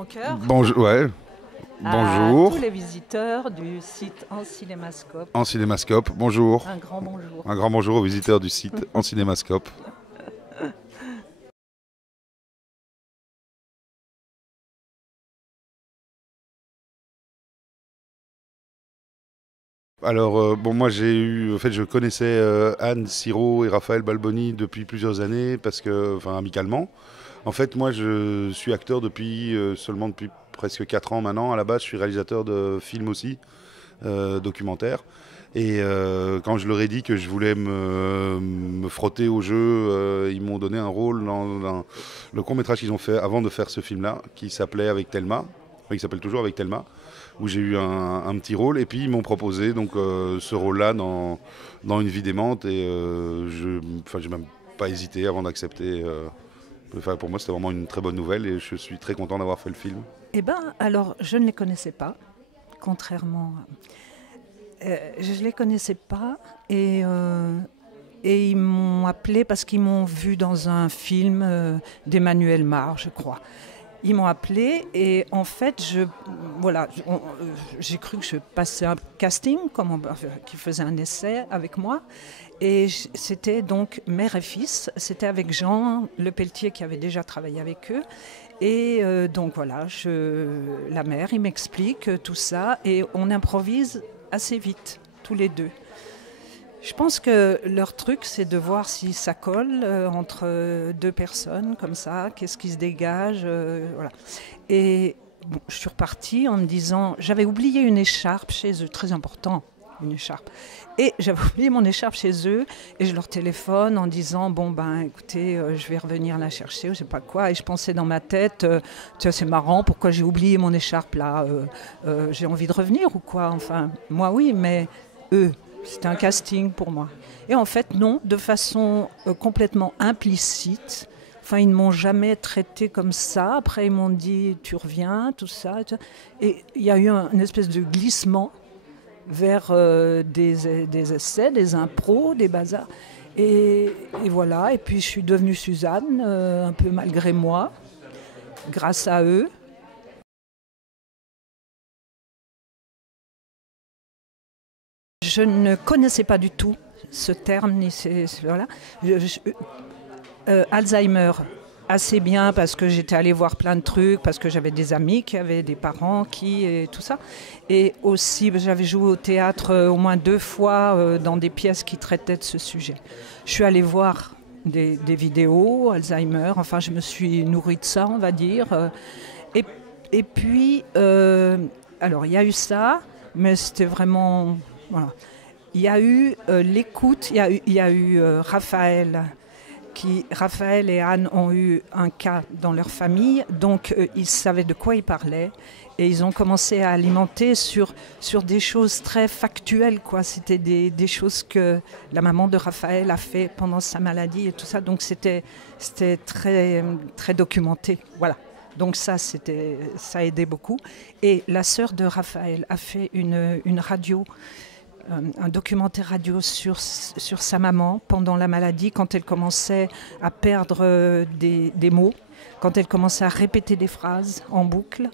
Francoeur, Bonjour, ouais. à Bonjour. tous les visiteurs du site Ancinémascope. En cinémascope, bonjour. Un grand bonjour. Un grand bonjour aux visiteurs du site en cinémascope. Alors, bon, moi je connaissais Anne Siro et Raphaël Balboni depuis plusieurs années, enfin, amicalement. En fait, moi, je suis acteur seulement depuis presque 4 ans maintenant. À la base, je suis réalisateur de films aussi, documentaires. Et quand je leur ai dit que je voulais me frotter au jeu, ils m'ont donné un rôle dans le court-métrage qu'ils ont fait avant de faire ce film-là, qui s'appelait Avec Thelma, enfin, il s'appelle toujours Avec Thelma, où j'ai eu un petit rôle. Et puis ils m'ont proposé donc ce rôle-là dans Une vie d'aimante. Et j'ai même pas hésité avant d'accepter. Enfin, pour moi, c'était vraiment une très bonne nouvelle et je suis très content d'avoir fait le film. Eh bien, alors, je ne les connaissais pas, contrairement. Je ne les connaissais pas et ils m'ont appelé parce qu'ils m'ont vu dans un film d'Emmanuel Mar, je crois. Ils m'ont appelé et en fait, j'ai cru que je passais un casting, qui faisait un essai avec moi. Et c'était donc mère et fils, c'était avec Jean Lepelletier qui avait déjà travaillé avec eux. Et donc voilà, la mère, il m'explique tout ça et on improvise assez vite, tous les deux. Je pense que leur truc, c'est de voir si ça colle entre deux personnes comme ça, qu'est-ce qui se dégage, voilà. Et bon, je suis repartie en me disant, j'avais oublié une écharpe chez eux, très important, une écharpe. Et j'avais oublié mon écharpe chez eux et je leur téléphone en disant, bon ben écoutez, je vais revenir la chercher, je sais pas quoi. Et je pensais dans ma tête, tiens c'est marrant, pourquoi j'ai oublié mon écharpe là, j'ai envie de revenir ou quoi. Enfin, moi oui, mais eux. C'était un casting pour moi. Et en fait, non, de façon complètement implicite. Enfin, ils ne m'ont jamais traité comme ça. Après, ils m'ont dit, tu reviens, tout ça. Et il y a eu une espèce de glissement vers des essais, des impros, des bazars. Et voilà. Et puis, je suis devenue Suzanne, un peu malgré moi, grâce à eux. Je ne connaissais pas du tout ce terme, ni voilà. Alzheimer, assez bien parce que j'étais allée voir plein de trucs, parce que j'avais des amis qui avaient des parents et tout ça. Et aussi, j'avais joué au théâtre au moins 2 fois dans des pièces qui traitaient de ce sujet. Je suis allée voir des vidéos, Alzheimer, enfin je me suis nourrie de ça, on va dire. Et puis, alors il y a eu ça, mais c'était vraiment... Voilà. Il y a eu l'écoute, il y a eu Raphaël et Anne ont eu un cas dans leur famille, donc ils savaient de quoi ils parlaient et ils ont commencé à alimenter sur des choses très factuelles, quoi. C'était des choses que la maman de Raphaël a fait pendant sa maladie et tout ça, donc c'était très, très documenté, voilà. Donc ça a aidé beaucoup. Et la sœur de Raphaël a fait une radio, un documentaire radio sur sa maman pendant la maladie, quand elle commençait à perdre des mots, quand elle commençait à répéter des phrases en boucle.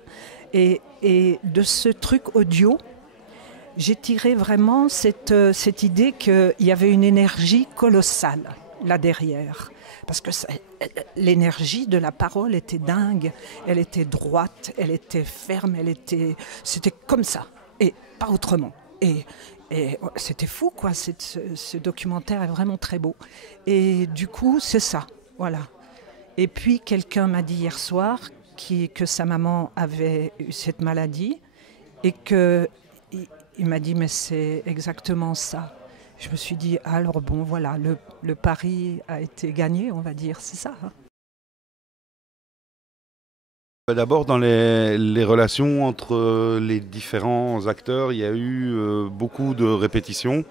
Et de ce truc audio, j'ai tiré vraiment cette idée qu'il y avait une énergie colossale là derrière. Parce que l'énergie de la parole était dingue, elle était droite, elle était ferme, c'était comme ça, et pas autrement. Et c'était fou, quoi. Ce documentaire est vraiment très beau. Et du coup, c'est ça, voilà. Et puis, quelqu'un m'a dit hier soir que sa maman avait eu cette maladie et il m'a dit, mais c'est exactement ça. Je me suis dit, alors bon, voilà, le pari a été gagné, on va dire, c'est ça. Hein. D'abord, dans les relations entre les différents acteurs, il y a eu beaucoup de répétitions.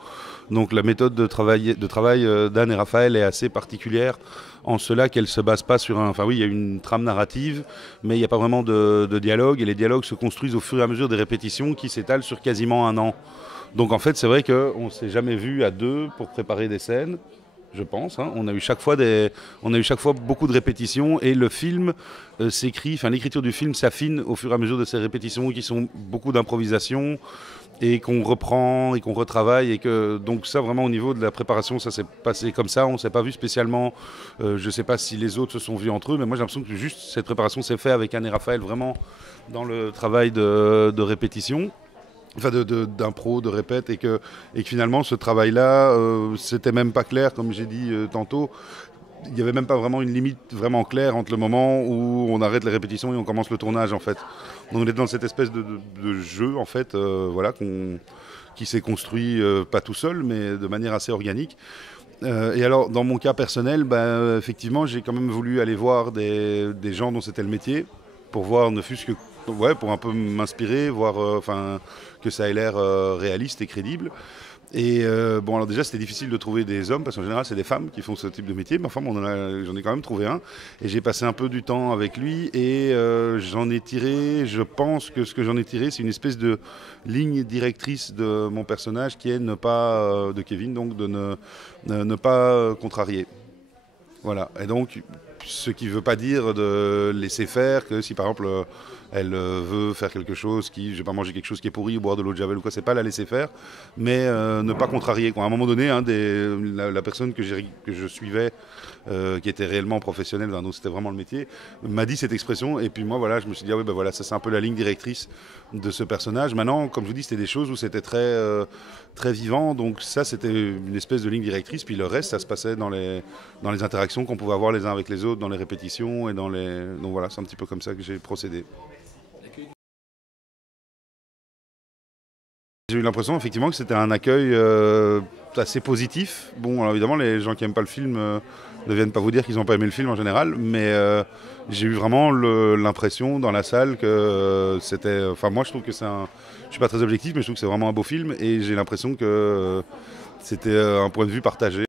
Donc la méthode de travail d'Anne et Raphaël est assez particulière en cela qu'elle ne se base pas sur Enfin oui, il y a une trame narrative, mais il n'y a pas vraiment de dialogue. Et les dialogues se construisent au fur et à mesure des répétitions qui s'étalent sur quasiment 1 an. Donc en fait, c'est vrai qu'on ne s'est jamais vu à deux pour préparer des scènes. je pense. Hein. On a eu chaque fois beaucoup de répétitions et le film s'écrit, enfin l'écriture du film s'affine au fur et à mesure de ces répétitions qui sont beaucoup d'improvisation et qu'on reprend et qu'on retravaille et que donc ça vraiment au niveau de la préparation ça s'est passé comme ça, on s'est pas vu spécialement, je sais pas si les autres se sont vus entre eux, mais moi j'ai l'impression que juste cette préparation s'est faite avec Anne et Raphaël vraiment dans le travail de répétition. Enfin d'impro, de répète, et que finalement ce travail-là, c'était même pas clair, comme j'ai dit tantôt. Il n'y avait même pas vraiment une limite vraiment claire entre le moment où on arrête les répétitions et on commence le tournage en fait. Donc on est dans cette espèce de jeu en fait, voilà, qui s'est construit pas tout seul, mais de manière assez organique. Et alors dans mon cas personnel, effectivement j'ai quand même voulu aller voir des gens dont c'était le métier pour voir ne fût-ce que pour un peu m'inspirer, voir que ça ait l'air réaliste et crédible. Et bon, alors déjà, c'était difficile de trouver des hommes, parce qu'en général, c'est des femmes qui font ce type de métier. Mais enfin, j'en ai quand même trouvé un. Et j'ai passé un peu du temps avec lui. Et j'en ai tiré, je pense que ce que j'en ai tiré, c'est une espèce de ligne directrice de mon personnage, qui est de Kevin, donc de ne pas contrarier. Voilà. Et donc, ce qui ne veut pas dire de laisser faire, que si par exemple elle veut faire quelque chose, je vais pas manger quelque chose qui est pourri ou boire de l'eau de javel ou quoi, c'est pas la laisser faire, mais ne pas contrarier. Quoi. À un moment donné, la personne que je suivais, qui était réellement professionnelle, donc c'était vraiment le métier, m'a dit cette expression, et puis moi voilà, je me suis dit, ah oui, voilà, ça c'est un peu la ligne directrice de ce personnage. Maintenant, comme je vous dis, c'était des choses où c'était très vivant, donc ça c'était une espèce de ligne directrice, puis le reste, ça se passait dans les interactions qu'on pouvait avoir les uns avec les autres, dans les répétitions, et donc voilà, c'est un petit peu comme ça que j'ai procédé. J'ai eu l'impression effectivement que c'était un accueil assez positif. Bon, alors évidemment, les gens qui n'aiment pas le film ne viennent pas vous dire qu'ils n'ont pas aimé le film en général, mais j'ai eu vraiment l'impression dans la salle que c'était... Enfin, moi, je trouve que je ne suis pas très objectif, mais je trouve que c'est vraiment un beau film, et j'ai l'impression que c'était un point de vue partagé.